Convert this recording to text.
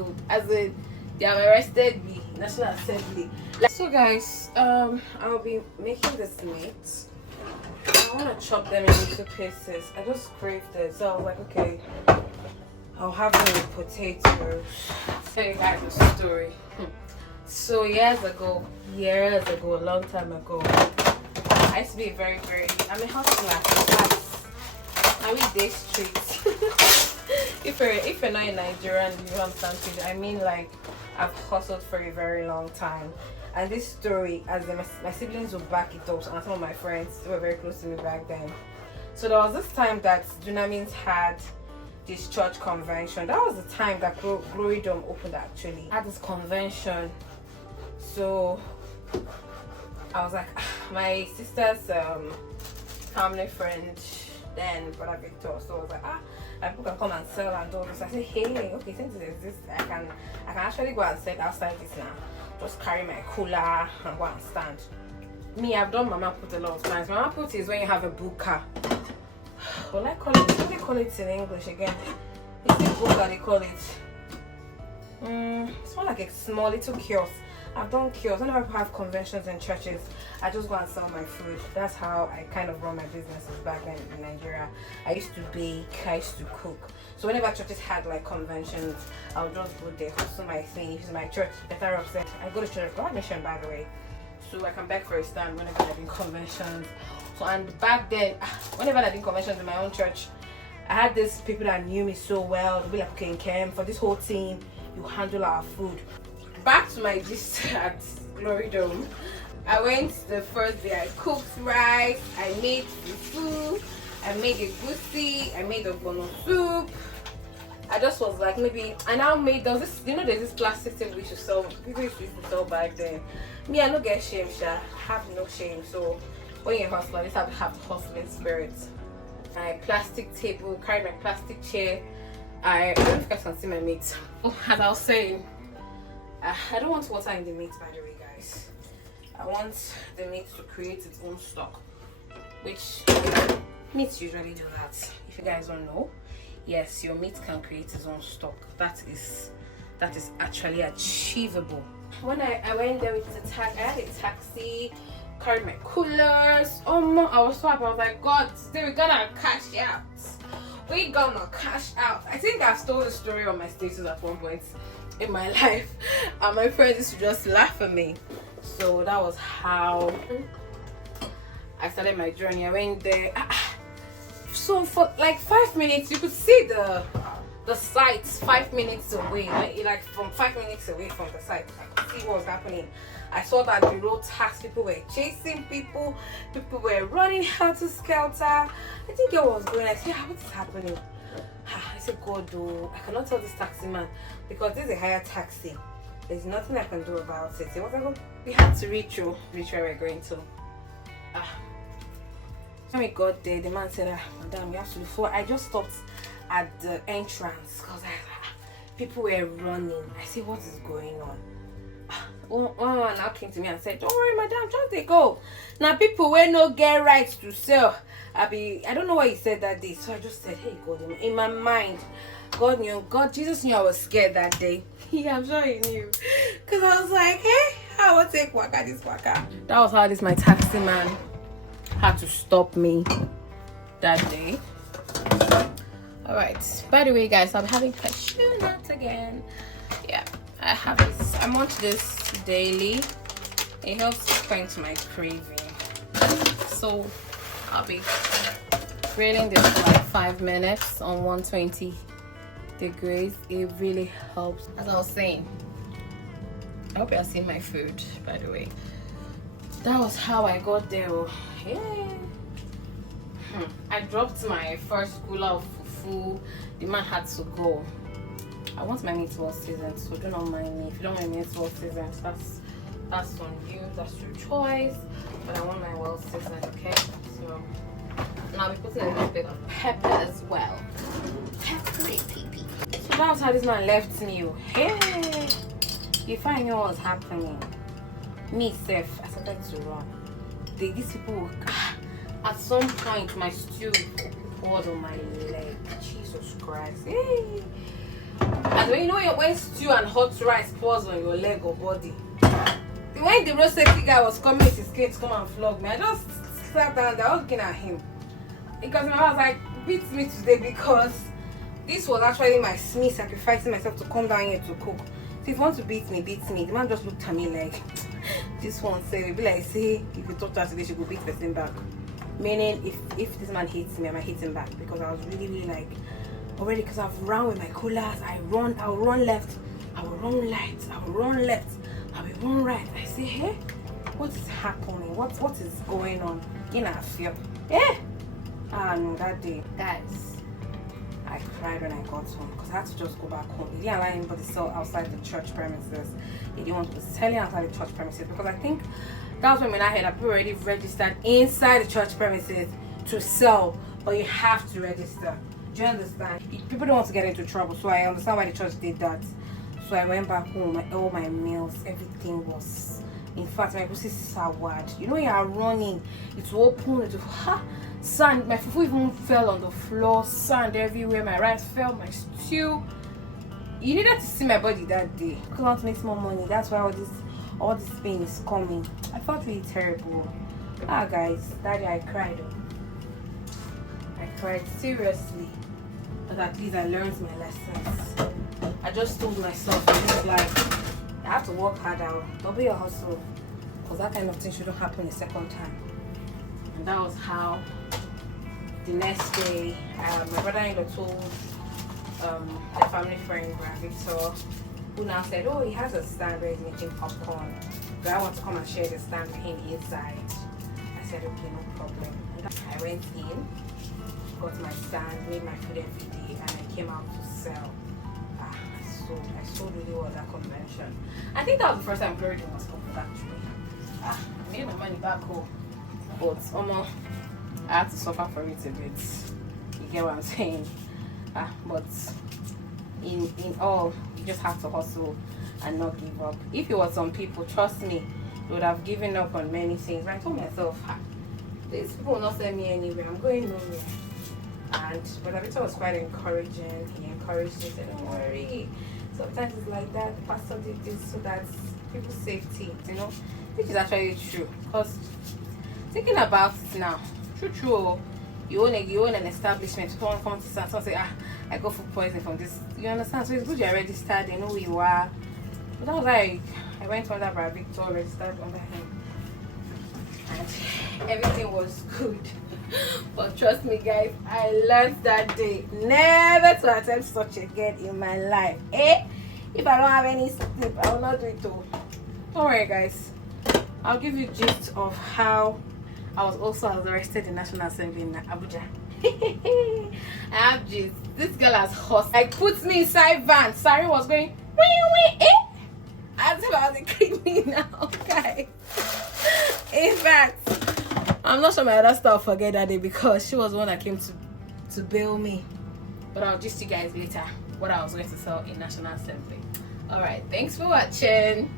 cancelled. As in, they have arrested me. National Assembly. So guys, I'll be making this meat. I want to chop them into pieces. I just craved it, so I was like, okay, I'll have them with potatoes. I'll tell you guys a story. So years ago, a long time ago, I used to be I'm a hustler. I mean day streets. if you're not in Nigeria and you don't understand it, I mean like I've hustled for a very long time. And this story, as my siblings will back it up, and some of my friends who were very close to me back then. So there was this time that Dunamis had this church convention. That was the time that Glory Dome opened actually. At this convention. So I was like, my sister's family friend, then Brother Victor. So I was like, people can come and sell and all this. I said, hey, okay, since there's this, I can actually go and sell outside this now. Just carry my cooler and go and stand. Me, I've done Mama Put a lot of times. Mama Put is when you have a buka. Well, I call it, what do they call it in English again? It's the buka they call it. It's more like a small little kiosk. I've done kiosks. Whenever I have conventions and churches, I just go and sell my food. That's how I kind of run my businesses back then in Nigeria. I used to bake, I used to cook. So whenever churches had like conventions, I would just go there, hustle my things. My church, better upset. I go to church for admission, by the way. So I can beg for a stand whenever I'm in conventions. So and back then, whenever I did conventions in my own church, I had these people that knew me so well. They'd be like, okay, Kem, for this whole team, you handle our food. Back to my gist at Glory Dome. I went the first day. I cooked rice, I made fufu, I made a goosey, I made a bono soup. I just was like, maybe I now made there's this plastic thing we used to sell, people used to sell back then. Me, I don't get shame, I have no shame. So when you're a hustler, you have to have the hustling spirit. My plastic table, carry my plastic chair. I don't know if you guys can see my meat. As I was saying, I don't want water in the meat, by the way, guys. I want the meat to create its own stock, which meats usually do that. If you guys don't know, yes, your meat can create its own stock. That is actually achievable. When I went there with the tag, I had a taxi, carried my coolers. Oh no, I was so happy. I was like, God, today we're gonna cash out. We're gonna cash out. I think I've told the story on my status at one point in my life, and my friends used to just laugh at me. So that was how I started my journey. I went there. So for like 5 minutes, you could see the sights 5 minutes away. Like from 5 minutes away from the site, I could see what was happening. I saw that the road tax, people were chasing people were running out to skelter. I think it was going. I said, what is happening? I said, God, though, I cannot tell this taxi man because this is a higher taxi. There's nothing I can do about it. So we had to reach where we're going to. When we got there, the man said, Madam, you have to before. I just stopped at the entrance because people were running. I said, what is going on? One now came to me and said, don't worry, madam, just they go. Now people will not get rights to sell. I don't know why he said that day. So I just said, hey God, in my mind, Jesus knew I was scared that day. Yeah, I'm sure he knew. Because I was like, hey, I will take this waka. That was how my taxi man had to stop me that day. Alright, by the way, guys, I'm having cashew nuts again. Yeah, I have this. I munch this daily. It helps quench my craving. So I'll be grilling this for like 5 minutes on 120 degrees. It really helps. As I was saying, I hope you're seeing my food, by the way. That was how I got there. Yeah. I dropped my first cooler of fufu. The man had to go. I want my meat well seasoned, so do not mind me. If you don't want my meat well seasoned, that's on you, that's your choice. But I want my well seasoned, okay? So now I'll be putting a little bit of pepper as well. Peppery pee. So that was how this man left me. Hey, if I knew what was happening, me safe, I started to run. These people, at some point, my stew poured on my leg. Jesus Christ. Hey. And when you know when stew and hot rice pours on your leg or body, when the road safety guy was coming with his kid to come and flog me, I just sat down there. I was looking at him because I was like, beat me today, because this was actually me sacrificing myself to come down here to cook. So if you want to beat me, beat me. The man just looked at me like, this one say, be like, say, if you talk to her today, she go beat person back. Meaning, if this man hates me, I might hit him back, because I was really like, already, because I've run with my coolers. I'll run left, I will run right, I will run left, I will run right. I say, hey, what is happening? What is going on? You know, I feel, yeah. No, that day, guys, I cried when I got home, because I had to just go back home. He didn't allow anybody to sell outside the church premises. He didn't want to be selling outside the church premises, because I think that was when I heard that people already registered inside the church premises to sell, but you have to register. Do you understand? People don't want to get into trouble, so I understand why the church did that. So I went back home, all my meals, everything was, in fact, my pussy soured. You know, you are running, it will open, it will, sand, my fufu even fell on the floor, sand everywhere, my rice fell, my stew. You needed to see my body that day. I could not make more money. That's why all this pain is coming. I felt really terrible. Guys, that day I cried. I cried seriously, but at least I learned my lessons. I just told myself, I have to work harder. Double your hustle, because that kind of thing shouldn't happen a second time. And that was how the next day, my brother-in-law told a family friend, Victor, who now said, oh, he has a stand where he's making popcorn. Do I want to come and share the stand with him inside? I said, okay, no problem. And I went in, got my stand, made my food every day, and I came out to sell. I sold really well at that convention. I think that was the first time Florida was covered, actually. I made my money back home, but I had to suffer for it a bit. You get what I'm saying? But in all, you just have to hustle and not give up. If it was some people, trust me, they would have given up on many things. But I told myself, these people will not send me anywhere. I'm going nowhere. And Brother Victor was quite encouraging. He encouraged me, said, don't worry. Sometimes it's like that. The pastor did this so that people's safety, which is actually true. Because thinking about it now, true, you own an establishment. People want to come to stand, someone say, I got food poisoning from this. You understand? So it's good you're registered, they know who you are. But that was like, I went under Brother Victor, registered under him, and everything was good. But trust me, guys, I learned that day never to attempt such again in my life. If I don't have any sleep, I will not do it too. Don't worry, guys, I'll give you gist of how I was also arrested in National Assembly in Abuja. I have gist. This girl has hustled. Like, put me inside van. Sari was going, wee, as if I was a criminal, guys. In fact, I'm not sure my other staff forget that day, because she was the one that came to bail me. But I'll gist you guys later what I was going to sell in National Assembly. Alright, thanks for watching.